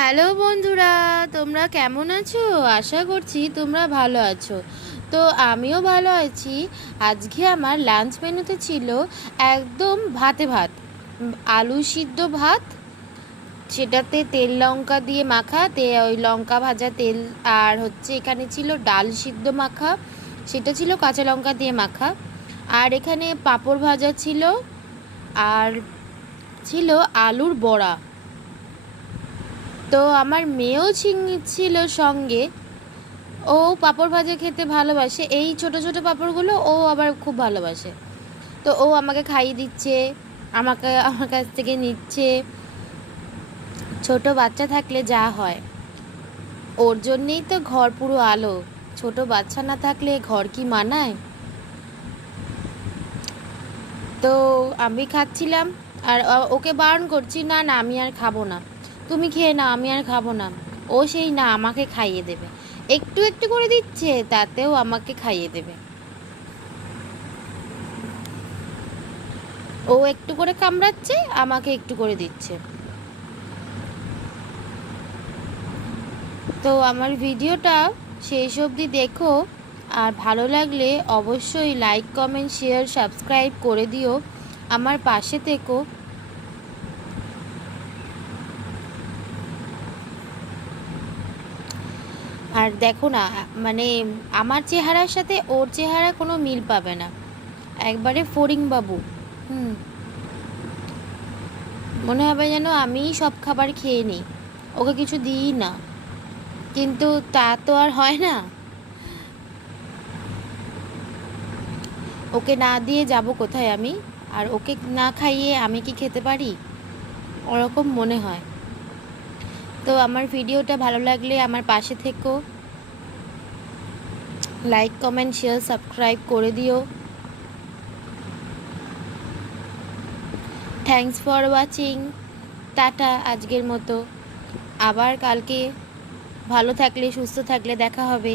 Hello বন্ধুরা, তোমরা কেমন আছো? আশা করছি তোমরা ভালো আছো। তো আমিও ভালো আছি। আজকে আমার লাঞ্চ মেনুতে ছিল একদম ভাতে ভাত, আলু সিদ্ধ ভাত, সেটাতে তেল লঙ্কা দিয়ে মাখা, ওই লঙ্কা ভাজা তেল, আর হচ্ছে এখানে ছিল ডাল সিদ্ধ মাখা, সেটা ছিল কাঁচা লঙ্কা দিয়ে মাখা, আর এখানে পাঁপড় ভাজা ছিল, আর ছিল আলুর বড়া। তো আমার মেয়েও ছিল সঙ্গে। ও পাঁপড় ভাজা খেতে ভালোবাসে, এই ছোট ছোট পাঁপড়গুলো ও আবার খুব ভালোবাসে। তো ও আমাকে খাইয়ে দিচ্ছে, আমার কাছ থেকে নিচ্ছে। ছোট বাচ্চা থাকলে যা হয়, ওর জন্যেই তো ঘর পুরো আলো। ছোট বাচ্চা না থাকলে ঘর কি মানায়? তো আমি খাচ্ছিলাম, আর ওকে বারণ করছি, না না আমি আর খাবো না, তুমি খেয়ে না, আমি আর খাবো না। ও সেই না, আমাকে খাইয়ে দেবে। একটু একটু করে দিচ্ছে, তাতেও আমাকে খাইয়ে দেবে। ও একটু করে কামড়াচ্ছে, আমাকে একটু করে দিচ্ছে। তো আমার ভিডিওটা শেষ অবধি দেখো, আর ভালো লাগলে অবশ্যই লাইক কমেন্ট শেয়ার সাবস্ক্রাইব করে দিও, আমার পাশে থেকো। আর দেখো না, মানে আমার চেহারার সাথে ওর চেহারা কোনো মিল পাবে না, একবারে ফড়িং বাবু। হুম, মনে হবে যেন আমিই সব খাবার খেয়ে নিই, ওকে কিছু দিই না। কিন্তু তা তো আর হয় না, ওকে না দিয়ে যাব কোথায় আমি? আর ওকে না খাইয়ে আমি কি খেতে পারি? ওরকম মনে হয়। তো আমার ভিডিওটা ভালো লাগলে আমার পাশে থেকো, লাইক কমেন্ট শেয়ার সাবস্ক্রাইব করে দিও। Thanks for watching. টাটা আজকের মতো। আবার কালকে ভালো থাকলে সুস্থ থাকলে দেখা হবে।